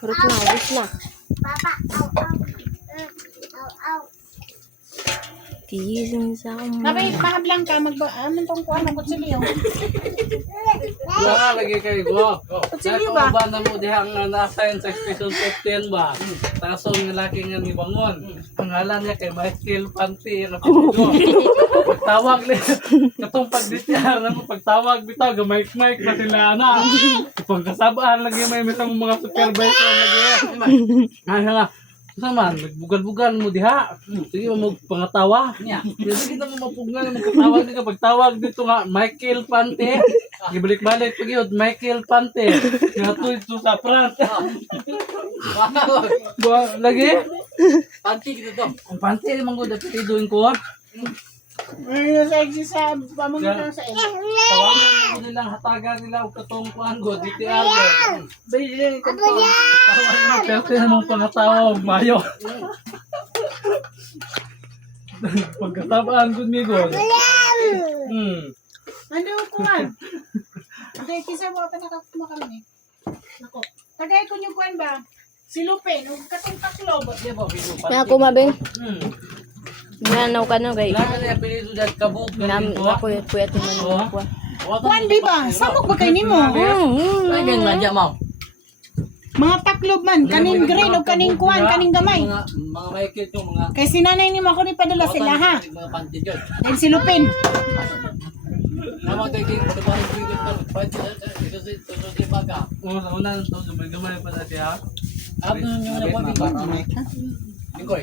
Kurot na, ubos na. Gising sa Napay, mahablang ka, anong tong kuha ng kutsilyo? Wala lagi kay go. Kutsilyo ba? Ba na mo dihang na-assign sa special 15 ba? Taso ng laki nga ni Bangon. Pangalan niya kay Michael Panti na pagdo. Pagtawag ni katong pagdityar na mo pagtawag bitaw ga mic na sila na. Pagkasabaan lagi may mga supervisor lagi. Ay nga. Saman, nagbugal-bugal mo diha. Sige mo pangatawa. Sige na mo mapugngan mo katawag ni ka pagtawag dito nga Michael Pante. Gibalik-balik pag yun, Michael Pante. Nga to sa front. Lagi? Panty gitu to. Ang Pante man gud apelyidoin ko. Ay, sa exit sa pamangkin sa exit. Tawagan mo nilang hatagan nila og katong kuan go DTR. Bayilin ko to. Tawag mo perte na mong pangatawag mayo. Pagkatabaan gud mi gud. Ano ko man? Okay, kisa mo ka nakakamakalami. Nako. Tagay ko yung kuan ba? Si Lupin, ug katong taklob. Di ba video na ako mabing. Hmm. Nanaw ka na, guys. Wala na apelyido dat kabug Nakuyat-kuyat yung manong kuha. Kuan di ba? Samok ba kay nimo? Ay ben madya mo. Mga taklob man, kaning green o kaning kuan, kaning gamay. Mga Michael yung mga Kay sinanay nimo ako ni padala sila ha. mga panty jud. Then si Lupin. Naman kay di pa rin video kan. Panty kasi to di baga. Una to gamay-gamay pa dati ha. Abno yung nabagi. Ingoy.